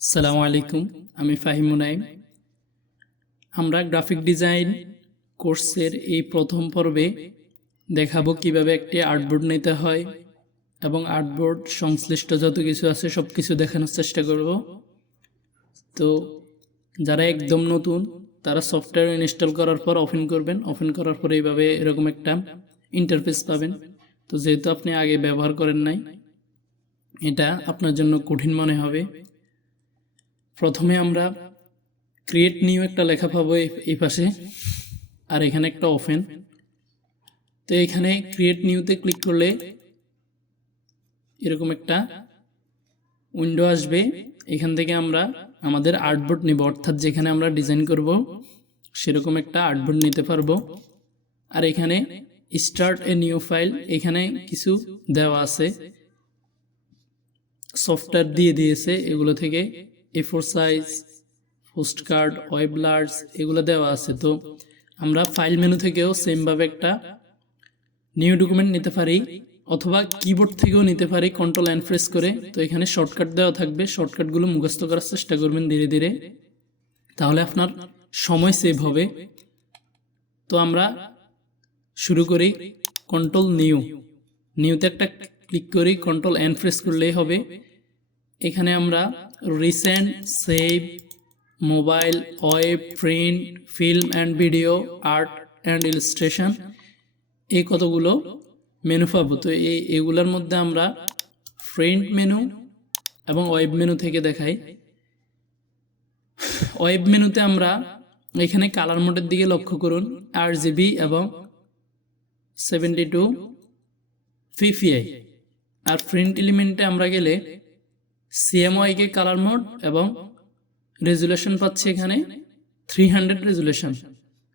আসসালামু আলাইকুম, আমি ফাহিমুন নাইম। আমরা গ্রাফিক ডিজাইন কোর্সের এই প্রথম পর্বে দেখাবো কিভাবে একটি আর্টবোর্ড নিতে হয় এবং আর্টবোর্ড সংশ্লিষ্ট যত কিছু আছে সব কিছু দেখানোর চেষ্টা করব। তো যারা একদম নতুন তারা সফটওয়্যার ইনস্টল করার পর ওপেন করবেন। ওপেন করার পর এইভাবে এরকম একটা ইন্টারফেস পাবেন। তো যেহেতু আপনি আগে ব্যবহার করেন নাই, এটা আপনার জন্য কঠিন মনে হবে। প্রথমে আমরা ক্রিয়েট নিউ একটা লেখা পাবো এই পাশে, আর এখানে একটা ওপেন। তো এখানে ক্রিয়েট নিউতে ক্লিক করলে এরকম একটা উইন্ডো আসবে। এখান থেকে আমরা আমাদের আর্টবোর্ড নিব, অর্থাৎ যেখানে আমরা ডিজাইন করব সেরকম একটা আর্টবোর্ড নিতে পারবো। আর এখানে স্টার্ট এ নিউ ফাইল, এখানে কিছু দেওয়া আছে, সফটওয়্যার দিয়ে দিয়েছে। এগুলো থেকে A4 size, post card, web large এগুলো দেওয়া আছে। তো আমরা ফাইল মেনু থেকেও সেমভাবে একটা নিউ ডকুমেন্ট নিতে পারি, অথবা কিবোর্ড থেকেও নিতে পারি কন্ট্রোল এন্ড প্রেস করে। তো এখানে শর্টকাট দেওয়া থাকবে, শর্টকাটগুলো মুখস্থ করার চেষ্টা করবেন ধীরে ধীরে, তাহলে আপনার সময় সেভ হবে। তো আমরা শুরু করি। কন্ট্রোল নিউতে একটা ক্লিক করি, কন্ট্রোল এন্ড প্রেস করলেই হবে। এখানে আমরা recent, save, mobile, web, print, film and video, art and illustration এই কতগুলো মেনু পাবো। তো এগুলোর মধ্যে আমরা প্রিন্ট মেনু এবং ওয়েব মেনু থেকে দেখাই। ওয়েব মেনুতে আমরা এখানে কালার মোডের দিকে লক্ষ্য করুন, RGB এবং 72 ppi। আর প্রিন্ট এলিমেন্টে আমরা গেলে CMYK কে কালার মোড এবং রেজুলেশন পাচ্ছি এখানে 300 রেজুলেশন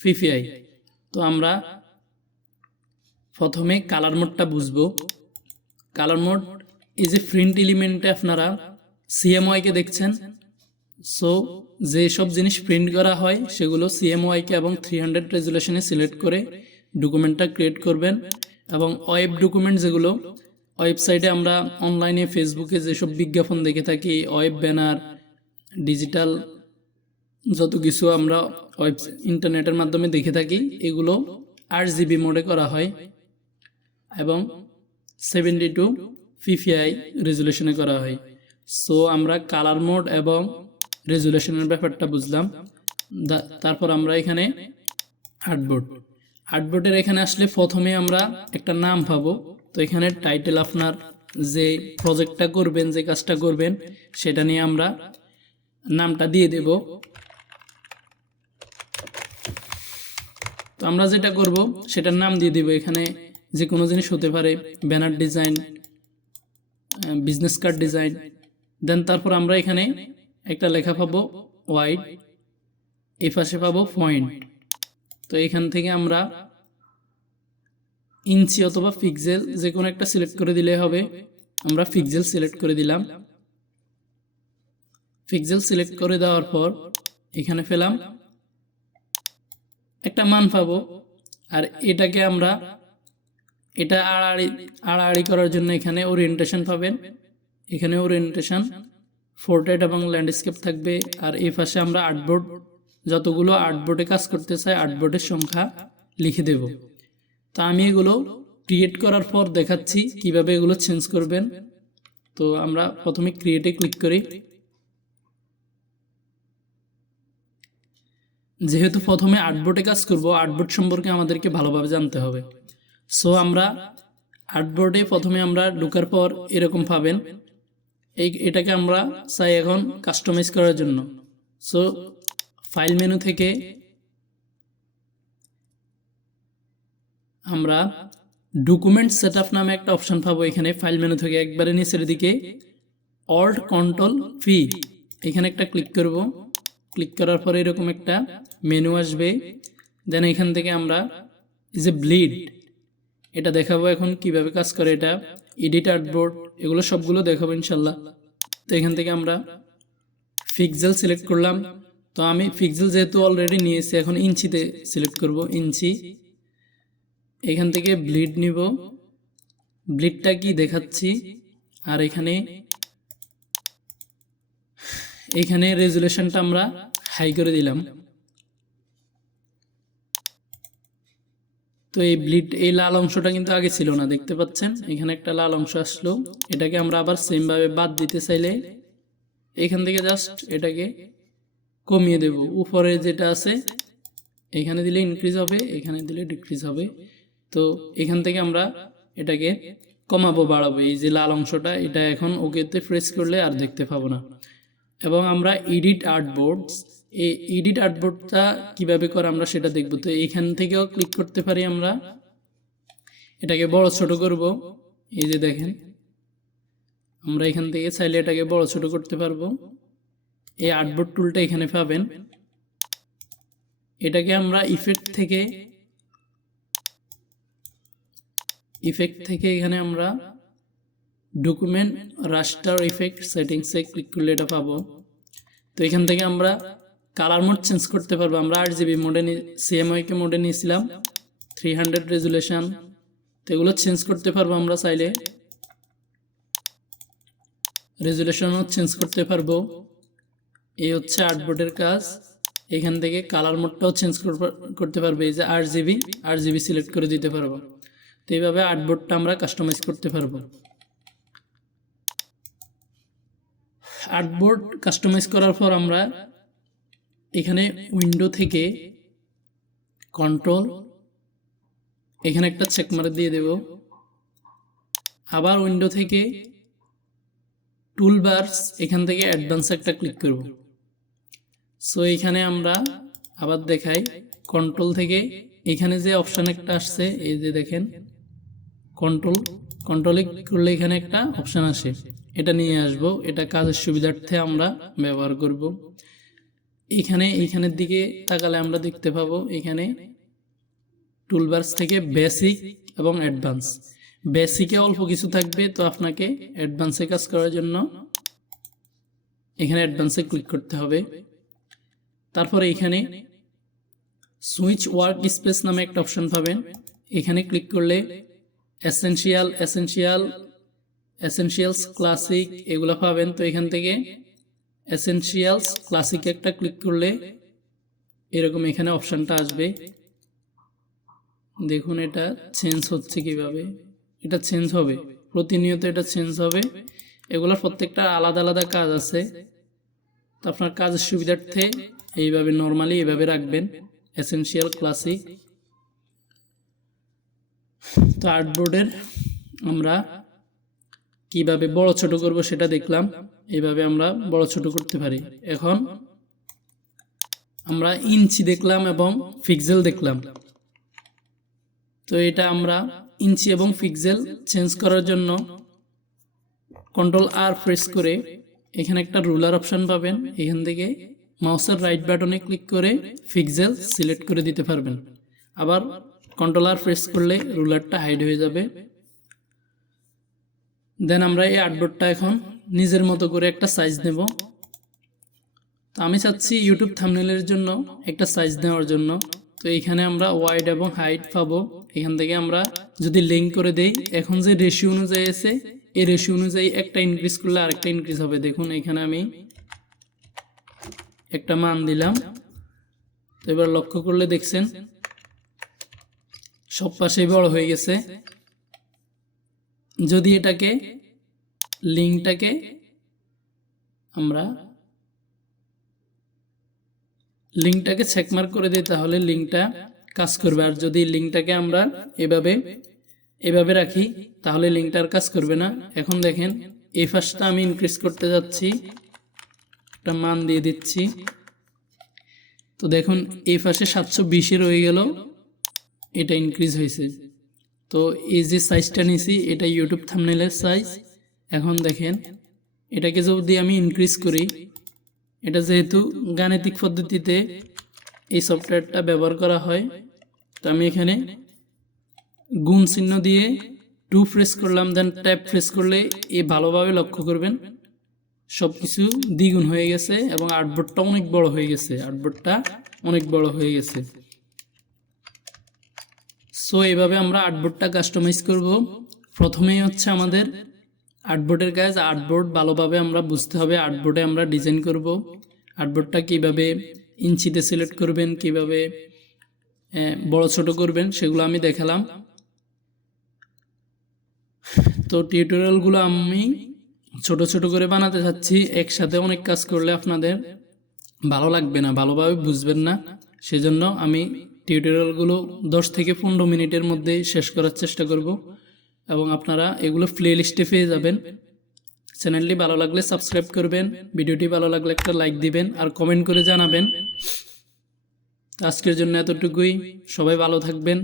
ppi। তো আমরা প্রথমে কালার মোডটা বুঝবো। কালার মোড এই যে প্রিন্ট এলিমেন্টে আপনারা CMYK দেখছেন, সো যেসব জিনিস প্রিন্ট করা হয় সেগুলো CMYK এবং 300 রেজুলেশনে সিলেক্ট করে ডকুমেন্টটা ক্রিয়েট করবেন। এবং ওয়েব ডকুমেন্ট যেগুলো ওয়েবসাইটে আমরা অনলাইনে ফেসবুকে যেসব বিজ্ঞাপন দেখে থাকি, ওয়েব ব্যানার, ডিজিটাল যত কিছু আমরা ইন্টারনেটের মাধ্যমে দেখে থাকি, এগুলো RGB মোডে করা হয় এবং 72 ppi রেজুলেশনে করা হয়। সো আমরা কালার মোড এবং রেজুলেশনের ব্যাপারটা বুঝলাম। তারপর আমরা এখানে আর্টবোর্ডের এখানে আসলে প্রথমে আমরা একটা নাম পাবো। তো এখানে টাইটেল, আপনার যে প্রজেক্টটা করবেন, যে কাজটা করবেন সেটা নিয়ে আমরা নামটা দিয়ে দেব। তো আমরা যেটা করব সেটার নাম দিয়ে দেব। এখানে যে কোনো জিনিস হতে পারে, banner design, business card design. Then তারপর আমরা এখানে একটা লেখা পাবো ওয়াইড, এই পাশে পাবো পয়েন্ট। তো এখান থেকে আমরা ইঞ্চি অথবা পিক্সেল যে কোনো একটা সিলেক্ট করে দিলে হবে। আমরা পিক্সেল সিলেক্ট করে দিলাম। পিক্সেল সিলেক্ট করে দেওয়ার পর এখানে পেলাম একটা মান পাবো। আর এটাকে আমরা এটা আড়াআড়ি করার জন্য এখানে ওরিয়েন্টেশন পাবেন। এখানে ওরিয়েন্টেশন পোর্ট্রেট এবং ল্যান্ডস্কেপ থাকবে। আর এই পাশে আমরা আর্টবোর্ড, যতগুলো আর্টবোর্ডে কাজ করতে চাই আর্টবোর্ডের সংখ্যা লিখে দেব। তা আমি এগুলো ক্রিয়েট করার পর দেখাচ্ছি কিভাবে এগুলো চেঞ্জ করবেন। তো আমরা প্রথমে ক্রিয়েটে ক্লিক করি। যেহেতু প্রথমে আর্টবোর্ডে কাজ করব, আর্টবোর্ড সম্পর্কে আমাদেরকে ভালোভাবে জানতে হবে। সো আমরা আর্টবোর্ডে প্রথমে আমরা ঢোকার পর এরকম পাবেন। এটাকে আমরা চাই এখন কাস্টমাইজ করার জন্য। সো ফাইল মেনু থেকে আমরা ডকুমেন্ট সেটআপ নামে একটা অপশন পাবো। এখানে ফাইল মেনু থেকে একবারে নিচের দিকে অল্ট কন্ট্রোল ভি, এখানে একটা ক্লিক করব। ক্লিক করার পরে এরকম একটা মেনু আসবে। দেন এখান থেকে আমরা এই যে ব্লিড, এটা দেখাবো এখন কিভাবে কাজ করে। এটা এডিট আর্টবোর্ড, এগুলো সবগুলো দেখাবো ইনশাল্লাহ। তো এখান থেকে আমরা পিক্সেল সিলেক্ট করলাম। তো আমি পিক্সেল যেহেতু অলরেডি নিয়েছি, এখন ইঞ্চিতে সিলেক্ট করব, ইঞ্চি। এখান থেকে ব্লিড নিব, ব্লিডটা কি দেখাচ্ছি। আর এখানে এখানে রেজুলেশনটা আমরা হাই করে দিলাম। তো এই লাল অংশটা কিন্তু আগে ছিল না, দেখতে পাচ্ছেন এখানে একটা লাল অংশ আসলো। এটাকে আমরা আবার সেম ভাবে বাদ দিতে চাইলে এখান থেকে জাস্ট এটাকে কমিয়ে দেব। উপরে যেটা আছে এখানে দিলে ইনক্রিজ হবে, এখানে দিলে ডিক্রিজ হবে। তো এখান থেকে আমরা এটাকে কমাবো বাড়াবো। এই যে লাল অংশটা এটা এখন ওকেতে প্রেস করলে আর দেখতে পাবো না। এবং আমরা এডিট আর্টবোর্ডস, এই এডিট আর্টবোর্ডটা কীভাবে করে আমরা সেটা দেখব। তো এখান থেকেও ক্লিক করতে পারি, আমরা এটাকে বড় ছোট করব। এই যে দেখেন আমরা এখান থেকে চাইলে এটাকে বড় ছোট করতে পারবো। এই আর্টবোর্ড টুলটা এখানে পাবেন। এটাকে আমরা ইফেক্ট থেকে এখানে আমরা ডকুমেন্ট রাস্টার ইফেক্ট সেটিংসে ক্লিক করলে এটা পাবো। তো এখান থেকে আমরা কালার মোড চেঞ্জ করতে পারবো। আমরা RGB মোডে CMYK মোডে নিয়েছিলাম 300 রেজুলেশন, তো এগুলো চেঞ্জ করতে পারবো আমরা চাইলে। রেজুলেশনও চেঞ্জ করতে পারবো। এই হচ্ছে আর্টবোর্ডের কাজ। এখান থেকে কালার মোডটাও চেঞ্জ করতে পারবো। এই যে RGB সিলেক্ট করে দিতে পারবো। তো এইভাবে আর্টবোর্ডটা আমরা কাস্টমাইজ করতে পারবো। আর্টবোর্ড কাস্টমাইজ করার পর আমরা এখানে উইন্ডো থেকে কন্ট্রোল, এখানে একটা চেকমার্ক দিয়ে দেব। আবার উইন্ডো থেকে টুলবারস, এখান থেকে অ্যাডভান্স একটা ক্লিক করব। সো এখানে আমরা আবার দেখাই কন্ট্রোল থেকে এখানে যে অপশান একটা আসছে, এই যে দেখেন কন্ট্রোলে করলে এখানে একটা অপশান আসে, এটা নিয়ে আসব। এটা কাজের সুবিধার্থে আমরা ব্যবহার করব। এইখানের দিকে তাকালে আমরা দেখতে পাবো এখানে টুলবারস থেকে বেসিক এবং অ্যাডভান্স। বেসিকে অল্প কিছু থাকবে, তো আপনাকে অ্যাডভান্সে কাজ করার জন্য এখানে অ্যাডভান্সে ক্লিক করতে হবে। তারপরে এখানে সুইচ ওয়ার্ক স্পেস নামে একটা অপশন পাবেন। এখানে ক্লিক করলে এসেনশিয়ালস ক্লাসিক এগুলো পাবেন। তো এখান থেকে এসেনশিয়ালস ক্লাসিক একটা ক্লিক করলে এরকম এখানে অপশানটা আসবে। দেখুন এটা চেঞ্জ হচ্ছে কিভাবে। এটা চেঞ্জ হবে প্রতিনিয়ত, এটা চেঞ্জ হবে। এগুলোর প্রত্যেকটা আলাদা আলাদা কাজ আছে। তো আপনার কাজের সুবিধার্থে এইভাবে নর্মালি এইভাবে রাখবেন এসেনশিয়াল ক্লাসিক। তো আর্টবোর্ডের আমরা কিভাবে বড় ছোট করব সেটা দেখলাম। এইভাবে আমরা বড় ছোট করতে পারি। এখন আমরা ইঞ্চি দেখলাম এবং পিক্সেল দেখলাম। তো এটা আমরা ইঞ্চি এবং পিক্সেল চেঞ্জ করার জন্য Ctrl+R প্রেস করে এখানে একটা রুলার অপশন পাবেন। এখান থেকে মাউসের রাইট বাটনে ক্লিক করে পিক্সেল সিলেক্ট করে দিতে পারবেন। আবার Ctrl+R প্রেস করলে রুলারটা হাইড হয়ে যাবে। দেন আমরা এই আর্টবোর্ডটা এখন নিজের মতো করে একটা সাইজ নেব। তো আমি চাচ্ছি ইউটিউব থাম্বনেলের জন্য একটা সাইজ নেওয়ার জন্য। তো এখানে আমরা ওয়াইড এবং হাইট পাবো। এখান থেকে আমরা যদি লিঙ্ক করে দেই, এখন যে রেশিও অনুযায়ী আছে এই রেশিও অনুযায়ী একটা ইনক্রিজ করলে আরেকটা ইনক্রিজ হবে। দেখুন এখানে আমি একটা মান দিলাম। তো এবার লক্ষ্য করলে দেখছেন সব পাশেই বড় হয়ে গেছে। যদি এটাকে লিঙ্কটাকে আমরা চেকমার্ক করে দিই তাহলে লিঙ্কটা কাজ করবে। আর যদি লিঙ্কটাকে আমরা এভাবে রাখি তাহলে লিঙ্কটার কাজ করবে না। এখন দেখেন এই ফার্স্টটা আমি ইনক্রিজ করতে যাচ্ছি, একটা মান দিয়ে দিচ্ছি। তো দেখুন এই পাশে 720 রয়ে গেল, এটা ইনক্রিজ হয়েছে। তো এই যে সাইজটা নিয়েছি এটা ইউটিউব থাম্বনেলের সাইজ। এখন দেখেন এটাকে যদি আমি ইনক্রিজ করি, এটা যেহেতু গাণিতিক পদ্ধতিতে এই সফটওয়্যারটা ব্যবহার করা হয়, তো আমি এখানে গুণ চিহ্ন দিয়ে 2 প্রেস করলাম, দেন ট্যাব প্রেস করলে ভালোভাবে লক্ষ্য করবেন সব কিছু দ্বিগুণ হয়ে গেছে এবং আর্টবোর্ডটা অনেক বড় হয়ে গেছে। সো এইভাবে আমরা আর্টবোর্ডটা কাস্টমাইজ করব। প্রথমেই হচ্ছে আমাদের আর্টবোর্ডের কাজ, আর্টবোর্ড ভালোভাবে আমরা বুঝতে হবে। আর্টবোর্ডে আমরা ডিজাইন করব, আর্টবোর্ডটা কিভাবে ইঞ্চিতে সিলেক্ট করবেন, কিভাবে বড় ছোট করবেন, সেগুলো আমি দেখালাম। তো টিউটোরিয়ালগুলো আমি ছোট ছোট করে বানাতে চাচ্ছি, একসাথে অনেক কাজ করলে আপনাদের ভালো লাগবে না, ভালোভাবে বুঝবেন না। সেজন্য আমি টিউটোরিয়ালগুলো 10 থেকে 15 মিনিটের মধ্যে শেষ করার চেষ্টা করব, এবং আপনারা এগুলো প্লে লিস্টে পেয়ে যাবেন। চ্যানেলটি ভালো লাগলে সাবস্ক্রাইব করবেন, ভিডিওটি ভালো লাগলে একটা লাইক দিবেন, আর কমেন্ট করে জানাবেন। আজকের জন্য এতটুকুই। সবাই ভালো থাকবেন,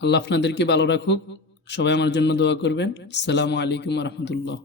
আল্লাহ আপনাদেরকে ভালো রাখুক। সবাই আমার জন্য দোয়া করবেন। আসসালামু আলাইকুম রহমতুল্লাহ।